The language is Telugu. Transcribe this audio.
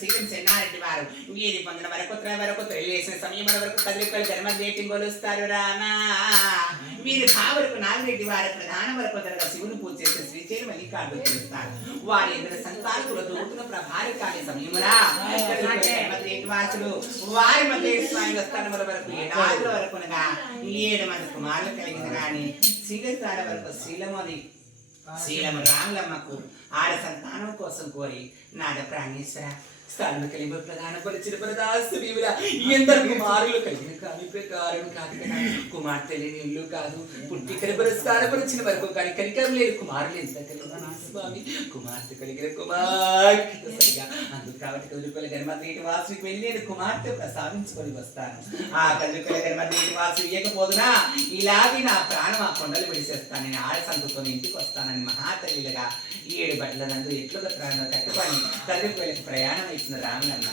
సీతం చెన్నారెడ్డి వారు వీరి పొందిన వరకు తెలియసిన సమయం వరకు కదిలిపల్లి ధర్మదేటి కొలుస్తారు రామా. వీరి భావరకు నాగిరెడ్డి వారి ప్రధాన వరకు శివుని పూజ చేసి శ్రీశైలం మల్లికార్జున పిలుస్తారు. వారి ఎదురు సంతానకులు దూకుతున్న ప్రభావికాలి సమయములా వాసులు వారి మధ్య స్వామి స్థానముల వరకు 7 వరకునగా 7 మంది కుమారులు కలిగింది. కానీ శ్రీస్థానం వరకు శీలము రాములమ్మకు ఆడ సంతానం కోసం కోరి నాద ప్రాణేశ్వర స్థానం కలిగి ప్రధాన పరిచిన ప్రదాశివుల ఎందరు కుమారులు కలిగిన కానీ ప్రకారం కాదు కదా. కుమార్తె లేని ఇల్లు కాదు. పుట్టి కలిపి స్థానపరిచిన వరకు కానీ కనికరం లేని కుమారులు ఎంత కలిగిన స్వామి. కుమార్తె కలిగిన కుమార్తె సరిగా అందుకు కాబట్టి కదులుకొల గర్మదేటి వాసుకి వెళ్ళి నేను కుమార్తె ప్రసాదించుకొని వస్తాను. ఆ కదులుకొల గర్మదేటి వాసు ఇయ్యకపోదునా ఇలాగే నా ప్రాణం ఆ కొండలు విడిసేస్తాను. నేను ఆడ సంతతోని ఇంటికి వస్తానని మహాతల్లిలుగా 7 బట్టల నందు ఎట్లుగా ప్రాణం కట్టుకొని కదులుకొలకు ప్రయాణం ఇచ్చిన రాములమ్మ.